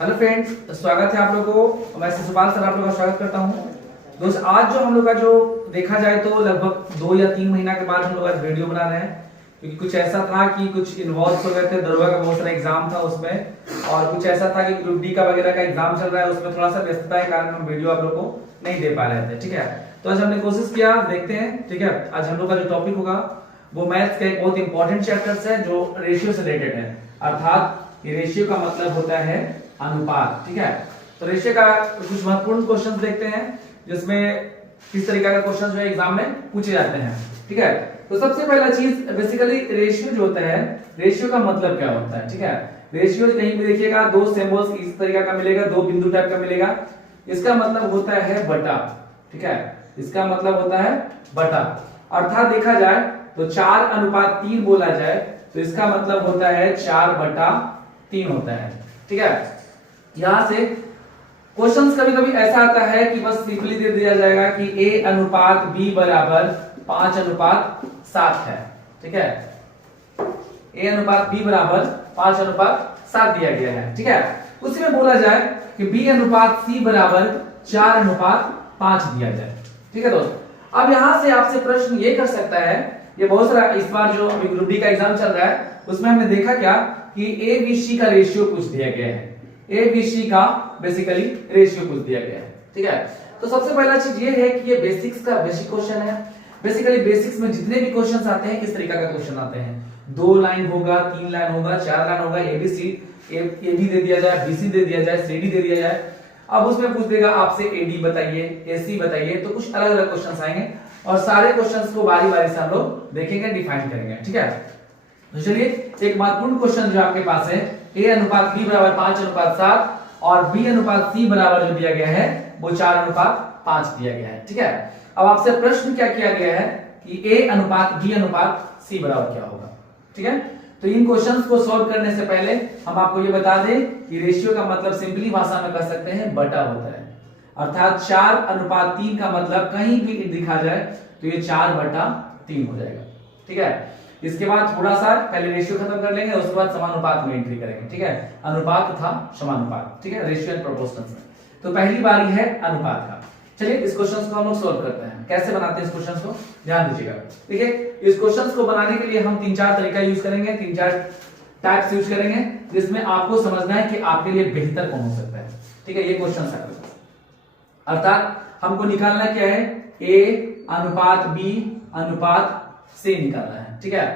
Hello friends, स्वागत है आप लोगों को। मैं सुपाल सर आप लोगों का स्वागत करता हूं। दोस्त, आज जो हम लोग का जो देखा जाए तो लगभग 2 या 3 महीना के बाद हम लोग आज वीडियो बना रहे हैं, क्योंकि कुछ ऐसा था कि कुछ इन्वॉल्व हो गए थे। दरोगा का बहुत सारा एग्जाम था उसमें, और कुछ ऐसा था कि ग्रुप डी का वगैरह का एग्जाम चल रहा है, उसमें थोड़ा सा व्यस्तता के कारण हम वीडियो आप लोग को नहीं दे पा रहे थे। ठीक है, तो आज हमने कोशिश किया, देखते हैं। ठीक है, आज हम लोग का जो टॉपिक होगा वो मैथ्स का एक बहुत इंपॉर्टेंट चैप्टर है जो रेशियो से रिलेटेड है। अर्थात ये रेशियो का मतलब होता है अनुपात। ठीक है, तो रेशियो का कुछ महत्वपूर्ण क्वेश्चन देखते हैं जिसमें किस तरीके का क्वेश्चन जो है एग्जाम में पूछे जाते हैं। ठीक है, तो सबसे पहला चीज बेसिकली रेशियो जो होता है, रेशियो का मतलब क्या होता है। ठीक है, रेशियो कहीं भी देखिएगा दो सिंबल्स इस तरीके का मिलेगा, दो बिंदु टाइप का मिलेगा। इसका मतलब होता है बटा। ठीक है, इसका मतलब होता है बटा। अर्थात देखा जाए तो 4:3 बोला जाए तो इसका मतलब होता है 4/3 होता है। ठीक है, यहां से क्वेश्चंस कभी कभी ऐसा आता है कि बस सिंपली दे दिया जाएगा कि A/B बराबर 5:7 है। ठीक है, A/B बराबर 5:7 दिया गया है। ठीक है, उसी में बोला जाए कि B/C बराबर 4:5 दिया जाए। ठीक है दोस्त, अब यहां से आपसे प्रश्न ये कर सकता है, ये बहुत सारा इस बार जो ग्रुप डी का एग्जाम चल रहा है उसमें हमने देखा क्या कि ABC का रेशियो पूछ दिया गया है। ABC का बेसिकली रेशियो पूछ दिया गया है। ठीक है, तो सबसे पहला चीज ये है कि ये बेसिक्स का बेसिक क्वेश्चन है। बेसिकली बेसिक्स में जितने भी क्वेश्चंस आते हैं इस तरीका का क्वेश्चन आते हैं। 2 लाइन होगा, 3 लाइन होगा, 4 लाइन होगा, AB दे दिया जाए, BC दे दिया जाए, CD दे दिया जाए। अब उसमें पूछ देगा आपसे AD बताइए, AC बताइए, तो कुछ अलग अलग क्वेश्चंस आएंगे और सारे क्वेश्चंस को बारी बारी से हम लोग देखेंगे, डिफाइन करेंगे। ठीक है, तो चलिए एक महत्वपूर्ण क्वेश्चन जो आपके पास है, A/B बराबर 5:7 और B/C बराबर जो दिया गया है वो 4:5 दिया गया है। ठीक है, अब आपसे प्रश्न क्या किया गया है कि A/B/C बराबर क्या होगा। ठीक है, तो इन क्वेश्चंस को सॉल्व करने से पहले हम आपको ये बता दें कि रेशियो का मतलब सिंपली भाषा में कह सकते हैं बटा होता है। अर्थात 4:3 का मतलब कहीं भी दिखा जाए तो ये 4/3 हो जाएगा। ठीक है, इसके बाद थोड़ा सा पहले रेशियो खत्म कर लेंगे, उसके बाद समानुपात में एंट्री करेंगे। ठीक है, अनुपात तथा समानुपात। ठीक है, रेशियो एंड प्रोपोर्शंस में तो पहली बारी है अनुपात का। चलिए इस क्वेश्चन को हम लोग सॉल्व करते हैं। कैसे बनाते हैं इस क्वेश्चन को, ध्यान दीजिएगा। देखिए, इस क्वेश्चन को बनाने के लिए हम 3-4 तरीका यूज करेंगे, 3-4 टाइप्स यूज करेंगे, जिसमें आपको समझना है कि आपके लिए बेहतर कौन हो सकता है। ठीक है, ये क्वेश्चन है, अर्थात हमको निकालना क्या है, A/B/C निकालना है। ठीक है,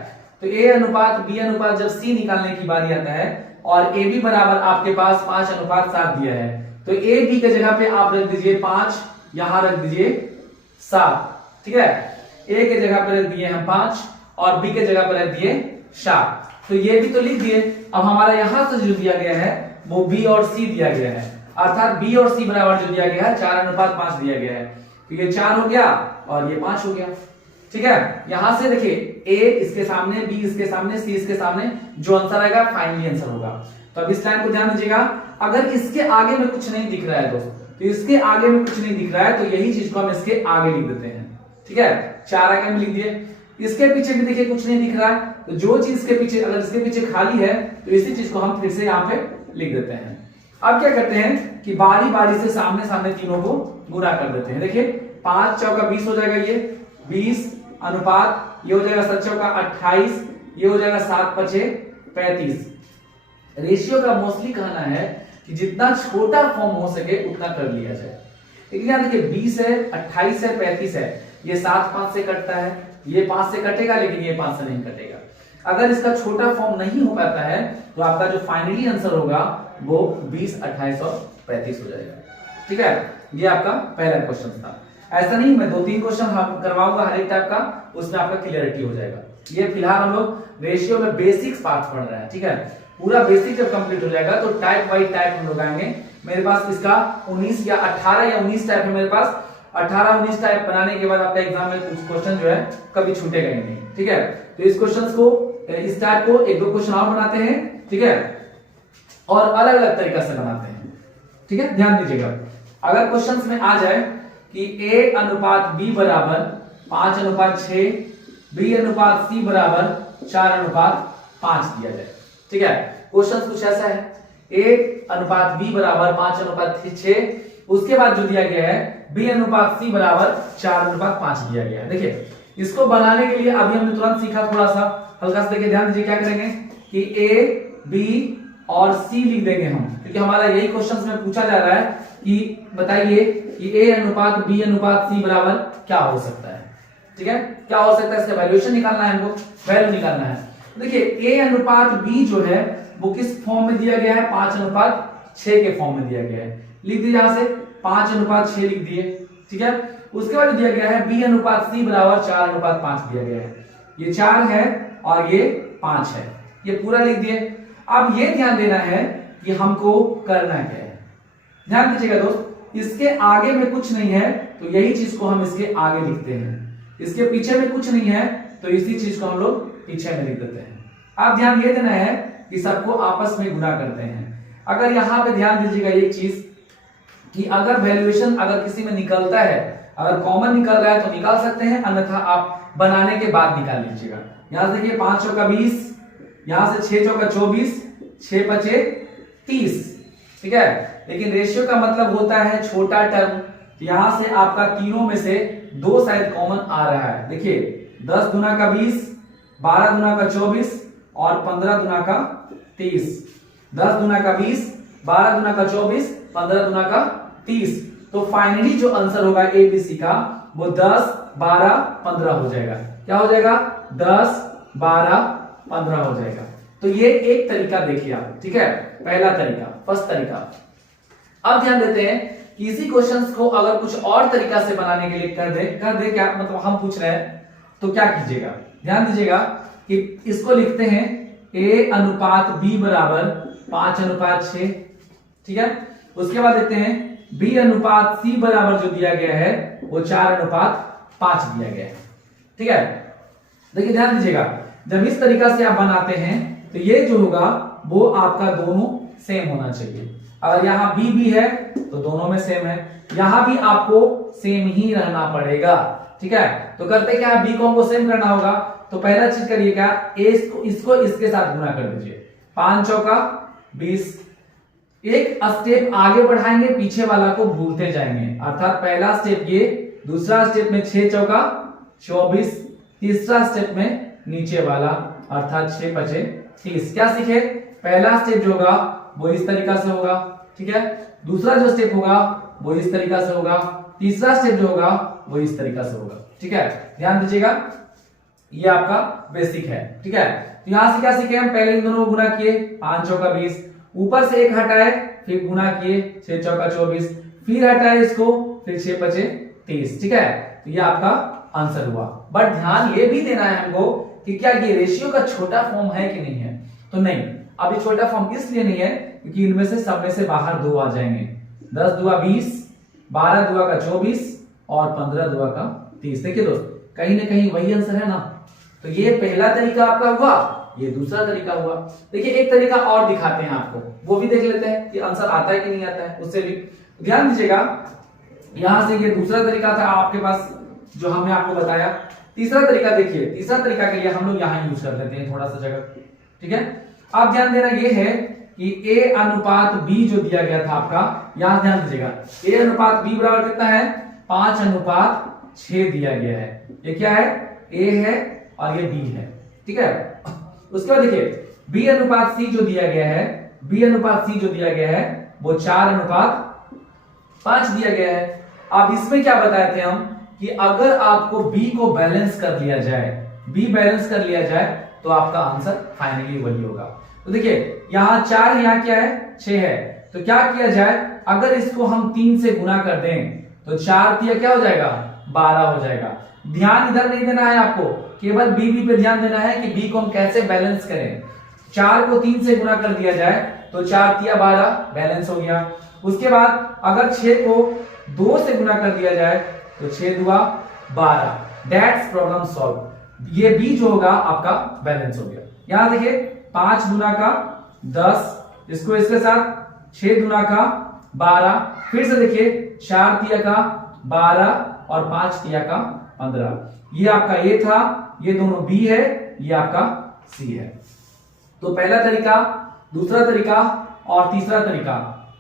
तो A/B/ जब C निकालने की बारी आता है और AB बराबर आपके पास 5:7 दिया है, तो AB के जगह पे आप रख दीजिए 5, यहां रख दीजिए 7। ठीक है, A के जगह पे रख दिए हम 5 और B के जगह पे रख दिए 7। तो ये भी तो लिख दिए। अब हमारा यहां से जो दिया गया है वो B और C दिया गया है, अर्थात B और C बराबर जो दिया गया है 4:5 दिया गया है। तो ये 4 हो गया और ये 5 हो गया। ठीक है, यहां से देखिए A इसके सामने, B इसके सामने, C इसके सामने, जो आंसर आएगा फाइनली आंसर होगा। तो अब इस लाइन को ध्यान दीजिएगा, अगर इसके आगे में कुछ नहीं दिख रहा है दोस्त, तो इसके आगे में कुछ नहीं दिख रहा है तो यही चीज को हम इसके आगे लिख देते हैं। ठीक है, 4 आगे में लिख दिए। इसके पीछे भी देखिए कुछ नहीं दिख रहा है, तो जो चीज के पीछे, अगर इसके पीछे खाली है तो इसी चीज को हम फिर से यहाँ पे लिख देते हैं। अब क्या करते हैं कि बारी बारी से सामने सामने तीनों को गुणा कर देते हैं। देखिए 5 चौका 20 हो जाएगा, ये 20 अनुपात, ये हो जाएगा 7 चौका 28, ये हो जाएगा 7 पचे 35। रेशियो का मोस्टली कहना है कि जितना छोटा फॉर्म हो सके उतना कर लिया जाए। लेकिन यहां देखिए 20 है, 28 है, 35 है, ये 7 5 से कटता है, ये 5 से कटेगा लेकिन ये 5 से नहीं कटेगा। अगर इसका छोटा फॉर्म नहीं हो पाता है तो आपका जो फाइनली आंसर होगा वो 20, 28 और 35 हो जाएगा। ठीक है, ये आपका पहला क्वेश्चन था। ऐसा नहीं, मैं 2-3 क्वेश्चन करवाऊंगा हर एक टाइप का, उसमें आपका क्लियरिटी हो जाएगा। ये फिलहाल हम लोग रेशियो में बेसिक्स पार्ट पढ़ रहे हैं। ठीक है, पूरा बेसिक जब कंप्लीट हो जाएगा तो टाइप बाय टाइप हम लोग आएंगे। मेरे पास इसका 19 या 18 या 19 टाइप है मेरे पास। 18-19 टाइप बनाने के बाद आपका एग्जाम में कुछ क्वेश्चन जो है कभी छूटेगा ही नहीं। ठीक है, तो इस क्वेश्चन को, इस टाइप को 1-2 क्वेश्चन और बनाते हैं। ठीक है, और अलग अलग तरीका से बनाते हैं। ठीक है, ध्यान दीजिएगा। अगर क्वेश्चंस में आ जाए कि A/B बराबर 5:6, B/C बराबर 4:5 दिया जाए। ठीक है, क्वेश्चन कुछ ऐसा है, A अनुपात B बराबर 5:6। उसके बाद जो दिया गया है B अनुपात C बराबर 4:5 दिया गया है। देखिए इसको बनाने के लिए अभी हमने तुरंत सीखा, थोड़ा सा हल्का सा देखिए, ध्यान दीजिए क्या करेंगे कि A, B और C लिख देंगे हम, क्योंकि हमारा यही क्वेश्चन में पूछा जा रहा है कि बताइए कि A अनुपात B अनुपात C बराबर क्या हो सकता है। ठीक है, क्या हो सकता है, इसका वैल्यूएशन निकालना है, हमको वैल्यू निकालना है। देखिए A अनुपात B जो है वो किस फॉर्म में दिया गया है, 5:6 के फॉर्म में दिया गया है। लिख दीजिए यहां से 5:6 लिख दिए। ठीक है, उसके बाद दिया गया है B अनुपात C बराबर 4:5 दिया गया है। ये 4 है और ये 5 है, ये पूरा लिख दिए। अब ये ध्यान देना है कि हमको करना क्या है, ध्यान दीजिएगा दोस्त, इसके आगे में कुछ नहीं है तो यही चीज को हम इसके आगे लिखते हैं, इसके पीछे में कुछ नहीं है तो इसी चीज को हम लोग पीछे में लिख देते हैं। अब ध्यान ये देना है कि सबको आपस में गुना करते हैं। अगर यहां पे ध्यान दीजिएगा एक चीज कि अगर वैल्यूएशन अगर किसी में निकलता है, अगर कॉमन निकल रहा है तो निकाल सकते हैं, अन्यथा आप बनाने के बाद निकाल लीजिएगा। यहां से देखिए 5 चौका 20, यहां से 6 चौका 24, 6 पचे 30। ठीक है, लेकिन रेशियो का मतलब होता है छोटा टर्म, यहां से आपका तीनों में से 2 शायद कॉमन आ रहा है। देखिए 10 दूना का 20, 12 दूना का 24 और 15 दूना का 30। 10 दूना का 20, 12 दूना का 24, 15 दूना का 30। तो फाइनली जो आंसर होगा एबीसी का वो 10, 12, 15 हो जाएगा। क्या हो जाएगा, 10, 12, 15 हो जाएगा। तो ये एक तरीका देखिए आप, ठीक है, पहला तरीका, फर्स्ट तरीका। अब ध्यान देते हैं कि इसी क्वेश्चंस को अगर कुछ और तरीका से बनाने के लिए कर दे क्या मतलब हम पूछ रहे हैं तो क्या कीजिएगा, ध्यान दीजिएगा कि इसको लिखते हैं A अनुपात B बराबर 5:6। ठीक है, उसके बाद देखते हैं B अनुपात C बराबर जो दिया गया है वो 4:5 दिया गया है। ठीक है, देखिए ध्यान दीजिएगा, जब इस तरीका से आप बनाते हैं तो ये जो होगा वो आपका दोनों सेम होना चाहिए। अगर यहाँ B है तो दोनों में सेम है, यहां भी आपको सेम ही रहना पड़ेगा। ठीक है, तो करते क्या, B को हमको सेम करना होगा, तो पहला चीज करिए क्या, इसको इसके साथ गुना कर दीजिए। 5 चौका 20, एक स्टेप आगे बढ़ाएंगे, पीछे वाला को भूलते जाएंगे, अर्थात पहला स्टेप ये, दूसरा स्टेप में 6 चौका 24, तीसरा स्टेप में नीचे वाला अर्थात 6 पचे 30। क्या सीखे, पहला स्टेप जो होगा वो इस तरीका से होगा। ठीक है, दूसरा जो स्टेप होगा वो इस तरीका से होगा, तीसरा स्टेप जो होगा वो इस तरीका से होगा। ठीक है, ध्यान दीजिएगा, ये आपका बेसिक है। ठीक है, तो यहां से क्या सीखे हम, पहले इन दोनों को गुना किए, 5 चौका 20, ऊपर से 1 हटाए, फिर गुना किए 6 चौका 24, फिर हटाए इसको, फिर 6 पचे 30। ठीक है, तो ये आपका आंसर हुआ। बट ध्यान ये भी देना है हमको कि क्या ये रेशियो का छोटा फॉर्म है कि नहीं है, तो नहीं, अभी छोटा फॉर्म इसलिए नहीं है क्योंकि इनमें से सब में से बाहर 2 आ जाएंगे। 10 दुआ 20, 12 दुआ का 24 और 15 दुआ का 30। देखिए दोस्त, कहीं ना कहीं वही आंसर है ना। तो ये पहला तरीका आपका हुआ, ये दूसरा तरीका हुआ। देखिए एक तरीका और दिखाते हैं आपको, वो भी देख लेते हैं कि आंसर आता है कि नहीं आता है, उससे भी ध्यान दीजिएगा। यहां से ये दूसरा तरीका था आपके पास जो हमने आपको बताया। तीसरा तरीका देखिए, तीसरा तरीका के लिए हम लोग यहां यूज कर लेते हैं थोड़ा सा जगह। ठीक है, अब ध्यान देना ये है कि A अनुपात B जो दिया गया था आपका, यहां ध्यान दीजिएगा, A अनुपात B बराबर कितना है, 5:6 दिया गया है। ये क्या है, A है और ये B है। ठीक है, उसके बाद देखिए B अनुपात C जो दिया गया है, B अनुपात C जो दिया गया है वो 4:5 दिया गया है। अब इसमें क्या बताए थे हम कि अगर आपको B को बैलेंस कर लिया जाए, B बैलेंस कर लिया जाए तो आपका आंसर फाइनली वही होगा। तो देखिए यहां 4 है, यहां क्या है, 6 है, तो क्या किया जाए, अगर इसको हम 3 से गुना कर दें तो 4 तिया क्या हो जाएगा, 12 हो जाएगा। ध्यान इधर नहीं देना है आपको, केवल B पे ध्यान देना है कि B को हम कैसे बैलेंस करें। 4 को 3 से गुना कर दिया जाए तो 4 तिया 12 बैलेंस हो गया। उसके बाद अगर 6 को 2 से गुना कर दिया जाए तो 6 दुआ 12, दैट्स प्रॉब्लम सॉल्व। ये B जो होगा आपका बैलेंस हो गया। यहां देखिए 5 दुना का 10, इसको इसके साथ 6 दुना का 12, फिर से देखिए 4 तिया का 12 और 5 तिया का 15। ये आपका A था, ये दोनों B है, ये आपका C है। तो पहला तरीका, दूसरा तरीका और तीसरा तरीका,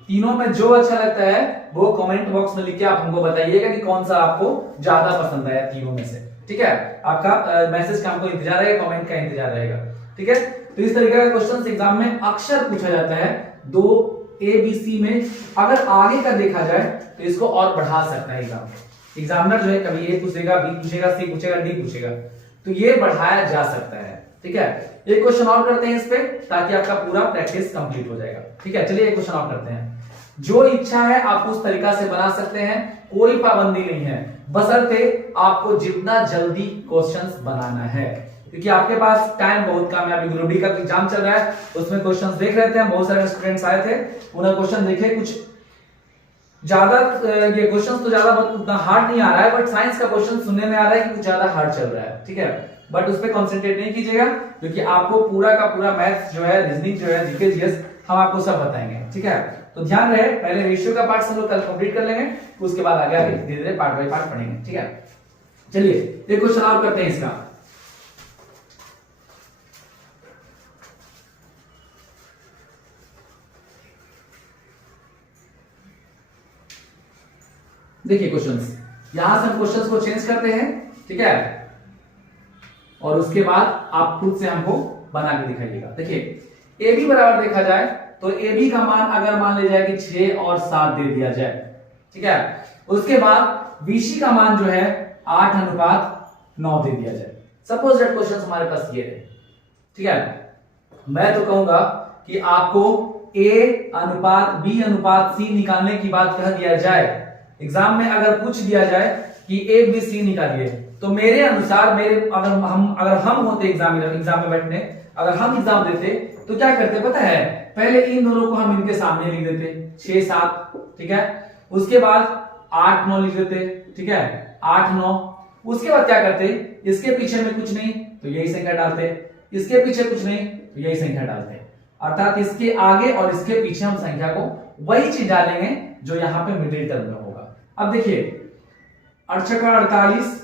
तीनों में जो अच्छा लगता है वो कमेंट बॉक्स में लिख के आप हमको बताइएगा कि कौन सा आपको ज्यादा पसंद आया तीनों में से। ठीक है, आपका मैसेज का हमको इंतजार रहेगा, कमेंट का इंतजार रहेगा। ठीक है, तो इस तरीके का क्वेश्चन एग्जाम में अक्सर पूछा जाता है। 2 ABC में अगर आगे का देखा जाए तो इसको और बढ़ा सकता है एग्जामिनर जो है, कभी A पूछेगा, B पूछेगा, C पूछेगा, D पूछेगा, तो ये बढ़ाया जा सकता है। ठीक है, एक क्वेश्चन और करते हैं इस पे ताकि आपका पूरा प्रैक्टिस कंप्लीट हो जाएगा। ठीक है, चलिए एक क्वेश्चन और करते हैं। जो इच्छा है आप उस तरीका से बना सकते हैं, कोई पाबंदी नहीं है, बशर्ते आपको जितना जल्दी क्वेश्चंस बनाना है, क्योंकि आपके पास टाइम बहुत कम है। अभी ग्रुप डी का एग्जाम चल रहा है, उसमें क्वेश्चंस देख रहे थे हम, बहुत सारे स्टूडेंट्स आए थे, उन्होंने क्वेश्चन देखे, कुछ ज्यादा ये क्वेश्चन तो ज्यादा उतना हार्ड नहीं आ रहा है, बट साइंस का क्वेश्चन सुनने में आ रहा है कि कुछ ज्यादा हार्ड चल रहा है। ठीक है, बट उस पर कॉन्सेंट्रेट नहीं कीजिएगा, क्योंकि आपको पूरा का पूरा मैथ्स जो है, रीजनिंग जो है, जीके जीएस हम आपको सब बताएंगे। ठीक है, तो ध्यान रहे, पहले रेशियो का पार्ट हम लोग कल कंप्लीट कर लेंगे, उसके बाद आगे आगे धीरे धीरे पार्ट बाय पार्ट पढ़ेंगे। ठीक है, चलिए एक क्वेश्चन और करते हैं इसका। देखिए क्वेश्चंस, यहां से हम क्वेश्चंस को चेंज करते हैं। ठीक है, और उसके बाद आप खुद से हमको बना के दिखाइएगा। देखिए ए बी बराबर देखा जाए तो ए बी का मान अगर मान लिया जाए कि 6 और 7 दे दिया जाए, ठीक है, उसके बाद बीसी का मान जो है 8:9 दे दिया जाए। सपोज दैट क्वेश्चन हमारे पास ये है। ठीक है, मैं तो कहूंगा कि आपको ए अनुपात बी अनुपात सी निकालने की बात कह दिया जाए, एग्जाम में अगर पूछ दिया जाए कि ए बी सी निकालिए, तो मेरे अनुसार अगर हम होते एग्जाम में बैठने, अगर हम एग्जाम देते तो क्या करते पता है, पहले इन दोनों को हम इनके सामने लिख देते 6 7, ठीक है, उसके बाद 8 9 लिख देते। ठीक है, 8 9, उसके बाद क्या करते, इसके पीछे में कुछ नहीं तो यही संख्या डालते, इसके पीछे कुछ नहीं तो यही संख्या डालते, अर्थात इसके आगे और इसके पीछे हम संख्या को वही चीज डालेंगे जो यहाँ पे मिडिल टर्म में होगा। अब देखिए 8 का 48,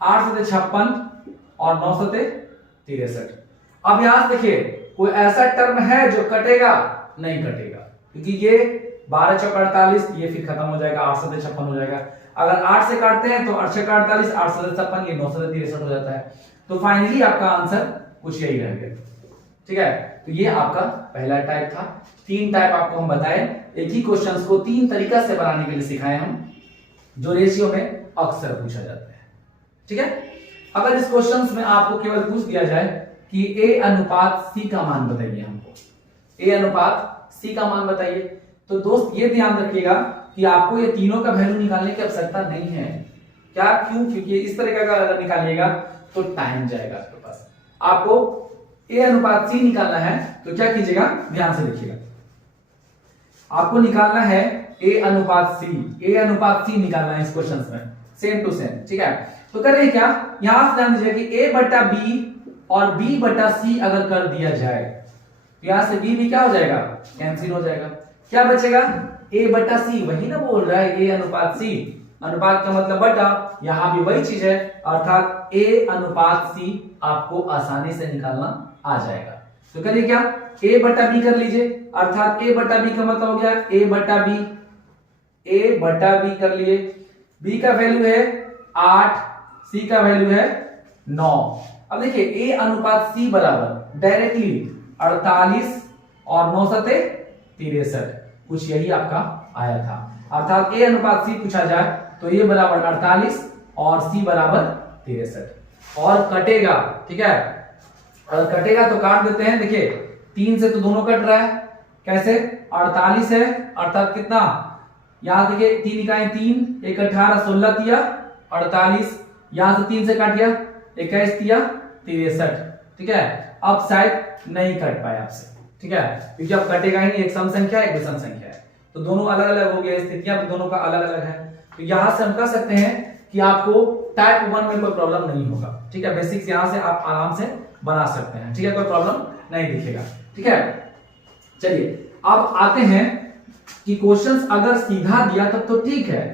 8 से 56 और 9 से 63। अब यहां से देखिए कोई ऐसा टर्म है जो कटेगा, नहीं कटेगा, क्योंकि ये 12 चौका 48, ये फिर खत्म हो जाएगा, 8 से 56 हो जाएगा। अगर 8 से काटते हैं तो 8 से 48, 8 से 56, ये 9 से 63 हो जाता है। तो फाइनली आपका आंसर कुछ यही रह गया। ठीक है, तो ये आपका पहला टाइप था। 3 टाइप आपको हम बताए, एक ही क्वेश्चंस को 3 तरीका से बनाने के लिए सिखाए हम, जो रेशियो में अक्सर पूछा जाता है। ठीक है, अगर इस क्वेश्चंस में आपको केवल पूछ दिया जाए कि ए अनुपात सी का मान बताइए, हमको ए अनुपात सी का मान बताइए, तो दोस्त ये ध्यान रखिएगा कि आपको ये तीनों का वैल्यू निकालने की आवश्यकता नहीं है। क्या, क्यों? क्योंकि इस तरीके का अगर निकालिएगा तो टाइम जाएगा आपके पास। आपको ए अनुपात सी निकालना है तो क्या कीजिएगा, ध्यान से देखिएगा, आपको निकालना है ए अनुपात सी निकालना है इस क्वेश्चन में, सेम टू सेम। ठीक है, तो करें क्या, यहां से ध्यान दीजिए कि ए बटा बी और बी बटा सी अगर कर दिया जाए तो यहां से बी क्या हो जाएगा, कैंसिल हो जाएगा, क्या बचेगा, ए बटा सी। वही ना बोल रहा है ए अनुपात सी, अनुपात का मतलब बटा, यहां भी वही चीज है, अर्थात ए अनुपात सी आपको आसानी से निकालना आ जाएगा। तो करिए क्या, ए बटा बी कर लीजिए, अर्थात ए बटा बी का मतलब हो गया ए बटा बी कर लिए, बी का वैल्यू है 8, सी का वैल्यू है 9। अब देखिए ए अनुपात सी बराबर डायरेक्टली 48 और 9 से 63, कुछ यही आपका आया था। अर्थात ए अनुपात सी पूछा जाए तो ये बराबर 48 और सी बराबर 63 और कटेगा। ठीक है, अगर कटेगा तो काट देते हैं। देखिए 3 से तो दोनों कट रहा है, कैसे, 48 है अर्थात कितना, यहां देखिए 3 इकाई 3, 1 18 16 दिया 48, यहां से 3 से काट दिया 21 दिया 63। ठीक है, अब शायद नहीं कट पाए आपसे। ठीक है, क्योंकि अब कटेगा ही नहीं, एक सम संख्या एक विषम संख्या है, तो दोनों अलग अलग हो गए, स्थितियां दोनों का अलग अलग है। तो यहां से हम कह सकते हैं कि आपको टाइप 1 में कोई प्रॉब्लम नहीं होगा। ठीक है, बेसिक्स यहां से आप आराम से बना सकते हैं। ठीक है, कोई प्रॉब्लम नहीं दिखेगा। ठीक है, चलिए अब आते हैं कि क्वेश्चंस अगर सीधा दिया तब तो ठीक है,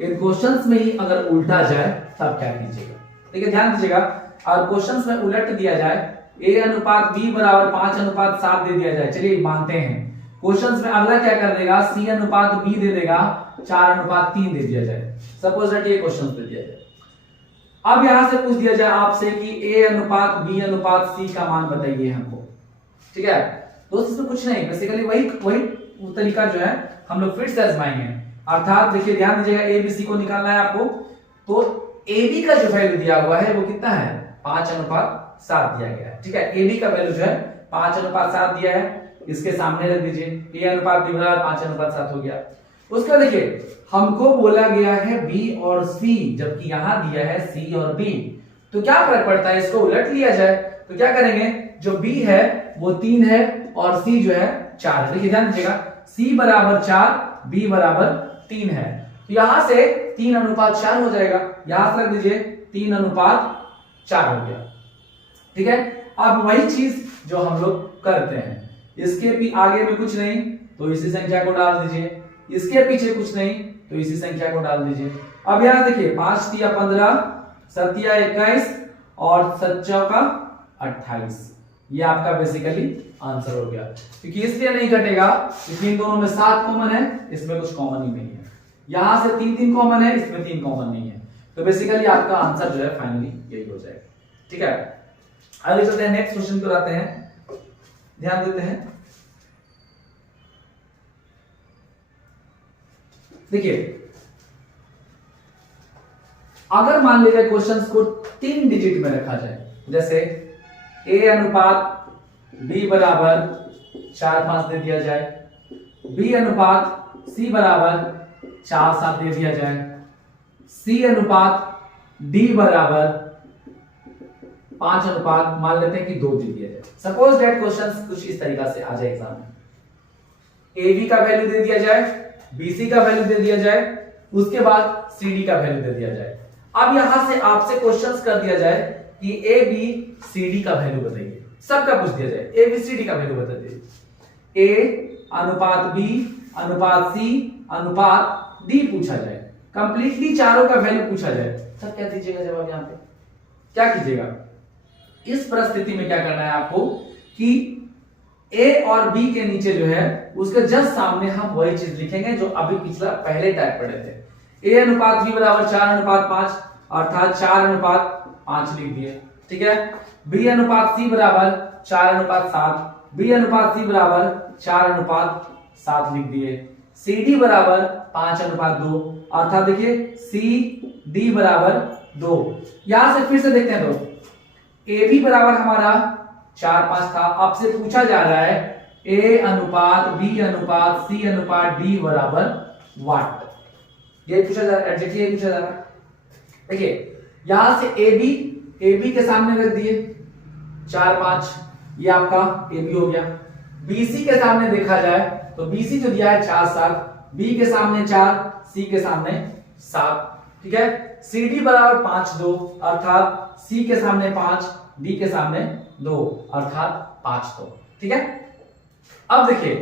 इन क्वेश्चंस में ही अगर उल्टा जाए तब क्या कीजिएगा। ठीक है, ध्यान दीजिएगा, अगर क्वेश्चंस में उलट दिया जाए, ए अनुपात बी बराबर 5:7 दे दिया जाए, चलिए मानते हैं क्वेश्चंस में अगला क्या कर देगा, C अनुपात B दे देगा, 4:3 दे दिया जाए। सपोज दैट ये क्वेश्चन दे दिया जाए। अब यहां से पूछ दिया जाए आपसे कि A अनुपात B अनुपात C का मान बताइए हमको, ठीक है। दोस्त इसमें कुछ नहीं, बेसिकली वही तरीका जो है हम लोग फिर से आजमाएंगे। अर्थात देखिए ध्यान दीजिएगा, A B C को निकालना है आपको, तो AB का जो वैल्यू दिया हुआ है वो कितना है, 5:7 दिया गया है, ठीक है। AB का वैल्यू जो है 5:7 दिया है, इसके सामने रख दीजिए, A अनुपात B बराबर 5:7 हो गया। उसके बाद देखिए हमको बोला गया है B और C, जबकि यहां दिया है C और B, तो क्या फर्क पड़ता है, इसको उलट लिया जाए। तो क्या करेंगे, जो B है वो 3 है और C जो है 4 है। देखिए ध्यान दीजिएगा, C बराबर 4, B बराबर 3 है, तो यहां से 3:4 हो जाएगा, यहां से रख दीजिए 3:4 हो गया, ठीक है। अब वही चीज जो हम लोग करते हैं, इसके भी आगे में कुछ नहीं तो इसी संख्या को डाल दीजिए, इसके पीछे कुछ नहीं तो इसी संख्या को डाल दीजिए। अब यहां देखिए 5 तिया 15, 7 तिया 21 और 7 चौका 28, ये आपका बेसिकली आंसर हो गया। क्योंकि इसलिए नहीं कटेगा क्योंकि इन दोनों में 7 कॉमन है, इसमें कुछ कॉमन ही नहीं है। यहां से 3 कॉमन है, इसमें 3 कॉमन नहीं है, तो बेसिकली आपका आंसर जो है फाइनली यही हो जाएगा, ठीक है। आगे चलते हैं, नेक्स्ट क्वेश्चन पर आते हैं, ध्यान देते हैं। देखिए अगर मान लीजिए क्वेश्चंस को 3 डिजिट में रखा जाए, जैसे A अनुपात B बराबर 4-5 दे दिया जाए, B अनुपात C बराबर 4-7 दे दिया जाए, C अनुपात D बराबर 5 अनुपात मान लेते हैं कि 2 दे दिया जाए। सपोज दैट क्वेश्चंस कुछ इस तरीका से आ जाए एग्जाम में, AB का वैल्यू दे दिया जाए, BC का वैल्यू दे दिया जाए, उसके बाद CD का वैल्यू दे दिया जाए। अब यहां से आपसे क्वेश्चंस कर दिया जाए कि ABCD का वैल्यू बताइए, सबका पूछ दिया जाए, ABCD का वैल्यू बता दीजिए। A अनुपात B अनुपात C अनुपात D पूछा जाए, कंप्लीटली चारों का वैल्यू पूछा जाए, तब क्या दीजिएगा जवाब, यहां पे क्या कीजिएगा। इस परिस्थिति में क्या करना है आपको कि A और B के नीचे जो है उसके जस्ट सामने हम वही चीज लिखेंगे जो अभी पिछला पहले टाइप पढ़े थे। A अनुपात B बराबर 4:5, अर्थात 4:5 लिख दिए, ठीक है। B अनुपात C बराबर 4:7, B अनुपात C बराबर 4:7 लिख दिए। CD बराबर 5:2, अर्थात देखिए CD बराबर 2। यहां से फिर से देखते हैं दोस्त, AB बराबर हमारा 4-5 था, आपसे पूछा जा रहा है A अनुपात B अनुपात C अनुपात D बराबर व्हाट, ये पूछा जा रहा है, एग्जैक्टली ये पूछा जा रहा है। देखिए यहां से AB के सामने रख दिए 4-5, ये आपका AB हो गया। BC के सामने देखा जाए तो BC जो दिया है 4-7, B के सामने 4, C के सामने 7, ठीक है। CD बराबर 5-2, अर्थात C के सामने 5, D के सामने 2, अर्थात 5-2, ठीक है। अब देखिए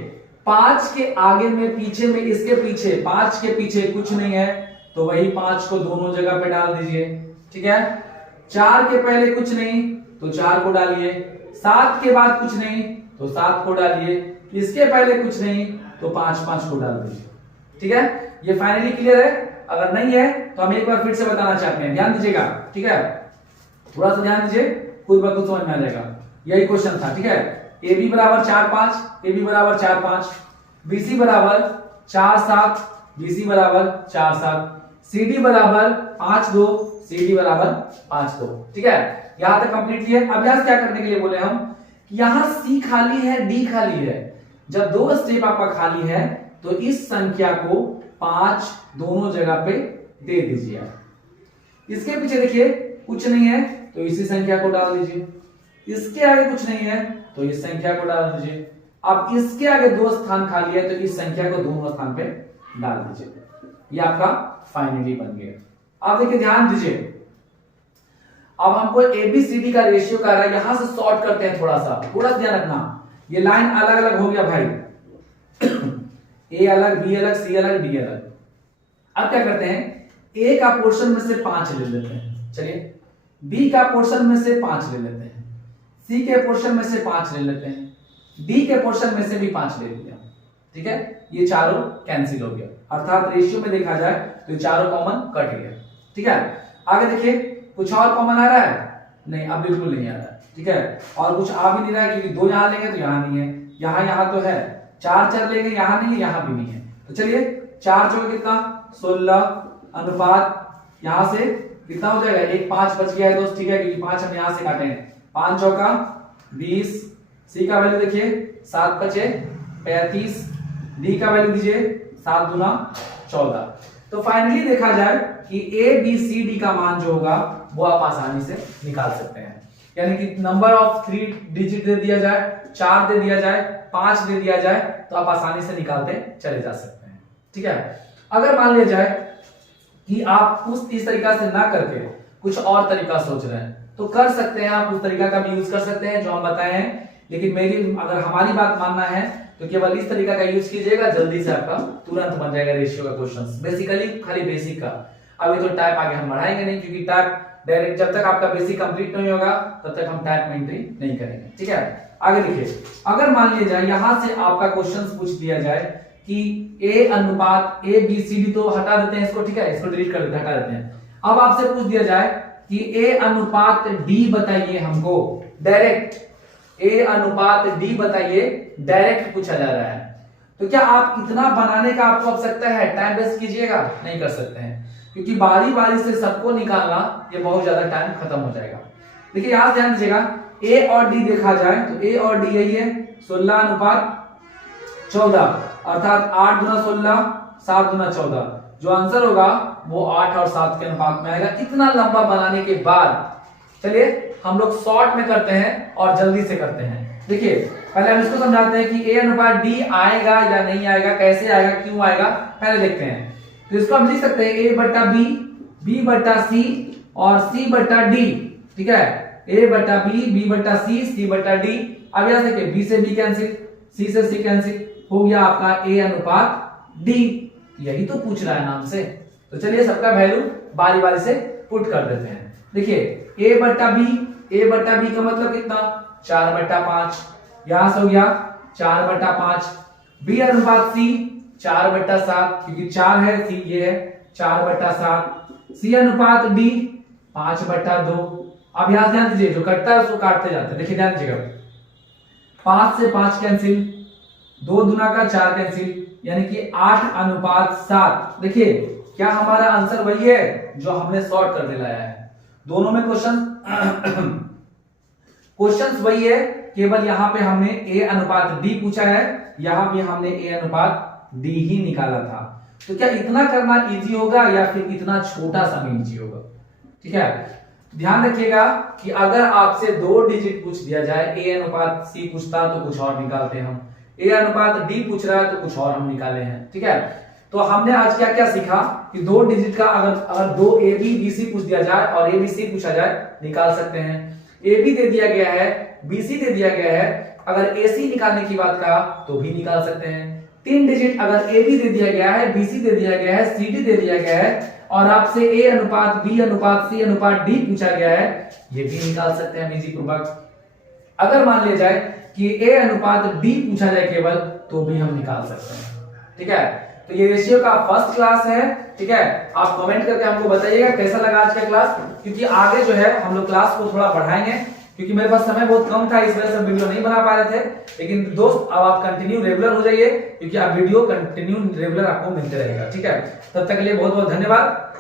5 के आगे में पीछे में इसके पीछे 5 के पीछे कुछ नहीं है, तो वही 5 को दोनों जगह पे डाल दीजिए, ठीक है। 4 के पहले कुछ नहीं तो 4 को डालिए, 7 के बाद कुछ नहीं तो 7 को डालिए, इसके पहले कुछ नहीं तो 5-5 को डाल दीजिए, ठीक है। ये फाइनली क्लियर है। अगर नहीं है तो हम एक बार फिर से बताना चाहते हैं, ध्यान दीजिएगा, ठीक है। थोड़ा सा ध्यान दीजिए, खुद ब खुद समझ में आ जाएगा। यही क्वेश्चन था, ठीक है। AB बराबर 4-5, AB बराबर 4-5, BC बराबर 4-7, BC बराबर 4-7, CD बराबर 5-2, CD बराबर 5-2, ठीक है। यहां तक कंप्लीट है। अब यहां क्या करने के लिए बोले हम कि यहां C खाली है, D खाली है। जब 2 स्टेप आपका खाली है तो इस संख्या को 5 दोनों जगह पे दे दीजिए। इसके पीछे देखिए कुछ नहीं है तो इसी संख्या को डाल दीजिए, इसके आगे कुछ नहीं है तो इस संख्या को डाल दीजिए। अब इसके आगे 2 स्थान खाली है तो इस संख्या को दोनों स्थान पे डाल दीजिए, ये आपका फाइनली बन गया। अब देखिए ध्यान दीजिए, अब हमको ABCD का रेशियो कर रहा है, यहां से सॉर्ट करते हैं, थोड़ा सा ध्यान रखना, ये लाइन अलग अलग हो गया भाई, A अलग, B अलग, C अलग, D अलग। अब क्या करते हैं, A का पोर्शन में से 5 ले लेते हैं, चलिए। B का पोर्शन में से 5 ले लेते हैं, C के पोर्शन में से 5 ले लेते हैं, D के पोर्शन में से भी 5 ले लिया। ठीक है, ये चारों कैंसिल हो गया, अर्थात रेशियो में देखा जाए तो ये चारों कॉमन कट गया। ठीक है, आगे देखिए कुछ और कॉमन आ रहा है? नहीं, अब बिल्कुल नहीं आ रहा है। ठीक है, और कुछ आ भी नहीं रहा है क्योंकि 2 यहां लेंगे तो यहां नहीं है, यहां तो है, 4 लेंगे यहां नहीं है, यहां भी नहीं है। तो चलिए 4 चौके कितना 16 अनुपात यहां से कितना हो जाएगा, 1 5 बच गया है दोस्त। ठीक है, क्योंकि 5 हम यहां से काटे हैं, 5 चौका 20, सी का वैल्यू देखिए 7 बचे 35, डी का वैल्यू दीजिए 7 दूना 14। तो फाइनली देखा जाए कि ए बी सी डी का मान जो होगा वो आप आसानी से निकाल सकते हैं। यानी कि नंबर ऑफ 3 डिजिट दे दिया जाए, 4 दे दिया जाए, 5 दे दिया जाए, तो आप आसानी से निकालते चले जा सकते हैं। ठीक है, अगर मान लिया जाए कि आप इस तरीका से ना करके कुछ और तरीका सोच रहे हैं तो कर सकते हैं, आप उस तरीका का भी यूज कर सकते हैं जो हम बताए हैं। लेकिन अगर हमारी बात मानना है तो केवल इस तरीका का यूज कीजिएगा, जल्दी से आपका तुरंत बन जाएगा रेशियो का क्वेश्चन। बेसिकली खाली बेसिक का, अभी तो टाइप आगे हम बढ़ाएंगे नहीं, क्योंकि टाइप डायरेक्ट जब तक आपका बेसिक कंप्लीट नहीं होगा तब तक हम टाइप में एंट्री नहीं करेंगे। ठीक है, आगे देखिए, अगर मान लिया जाए यहां से आपका क्वेश्चन पूछ दिया जाए कि ए अनुपात ए बी सी डी, तो हटा देते हैं इसको। ठीक है, इसको डिलीट कर देते हैं, हटा देते हैं। अब आपसे पूछ दिया जाए कि ए अनुपात डी बताइए हमको, डायरेक्ट ए अनुपात डी बताइए, डायरेक्ट पूछा जा रहा है। तो क्या आप इतना बनाने का आपको आवश्यकता है? टाइम वेस्ट कीजिएगा? नहीं कर सकते हैं, क्योंकि बारी बारी से सबको निकालना ये बहुत ज्यादा टाइम खत्म हो जाएगा। देखिए यहां ध्यान दीजिएगा, ए और डी देखा जाए तो ए और डी यही है 16 अनुपात 14, अर्थात 8 गुना 16 7 गुना 14। जो आंसर होगा वो 8 और 7 के अनुपात में आएगा। इतना लंबा बनाने के बाद चलिए हम लोग शॉर्ट में करते हैं और जल्दी से करते हैं। देखिए पहले हम इसको समझाते हैं कि ए अनुपात डी आएगा या नहीं आएगा, कैसे आएगा, क्यों आएगा, पहले देखते हैं। तो इसको हम लिख सकते हैं ए बट्टा बी, बी बट्टा सी और सी बट्टा डी। ठीक है, ए बट्टा बी बट्टा सी बट्टा डी। अब यहां देखिए बी से बी कैंसिल, सी से सी कैंसिल, हो गया आपका ए अनुपात डी। यही तो पूछ रहा है नाम से। तो चलिए सबका वैल्यू बारी बारी से पुट कर देते हैं। देखिए ए बट्टा बी का मतलब कितना 4 बट्टा 5, यहां से हो गया 4 बट्टा 5। बी अनुपात सी 4 बट्टा 7, क्योंकि 4 है, सी ये है 4 बट्टा 7। सी अनुपात डी 5 बट्टा 2। अब यहां ध्यान दीजिए, जो कटता है उसको काटते जाते हैं। देखिए ध्यान दीजिएगा, 5 से 5 कैंसिल, 2 दूना का 4 कैंसिल, यानी कि 8 अनुपात 7। देखिए क्या हमारा आंसर वही है जो हमने सॉर्ट कर दिलाया है। दोनों में क्वेश्चंस वही है, केवल यहां पे हमने ए अनुपात डी पूछा है, यहां पे हमने ए अनुपात डी ही निकाला था। तो क्या इतना करना इजी होगा या फिर इतना छोटा सा में इजी होगा? ठीक है, ध्यान रखिएगा कि अगर आपसे 2 डिजिट पूछ दिया जाए, ए अनुपात सी पूछता तो कुछ और निकालते हम, ए अनुपात डी पूछ रहा है तो कुछ और हम निकाले हैं। ठीक है, तो हमने आज क्या क्या सीखा कि 2 डिजिट का अगर 2 ए बी बी सी पूछ दिया जाए और ए बी सी पूछा जाए, निकाल सकते हैं। ए बी दे दिया गया है, बी सी दे दिया गया है, अगर ए सी निकालने की बात कहा तो भी निकाल सकते हैं। 3 डिजिट अगर ए बी दे दिया गया है, बी सी दे दिया गया है, सी डी दे दिया गया है और आपसे ए अनुपात बी अनुपात सी अनुपात डी पूछा गया है, ये भी निकाल सकते हैं इजी पूर्वक। अगर मान लिया जाए कि ए अनुपात डी पूछा जाए केवल, तो भी हम निकाल सकते हैं। ठीक है, तो ये रेशियो का फर्स्ट क्लास है। ठीक है, आप कमेंट करके हमको बताइएगा कैसा लगा आज का क्लास, क्योंकि आगे जो है हम लोग क्लास को थोड़ा बढ़ाएंगे, क्योंकि मेरे पास समय बहुत कम था, इस वजह से वीडियो नहीं बना पा रहे थे। लेकिन दोस्त अब आप कंटिन्यू रेगुलर हो जाइए, क्योंकि आप वीडियो कंटिन्यू रेगुलर आपको मिलते रहेगा। ठीक है, तब तक के लिए बहुत बहुत धन्यवाद।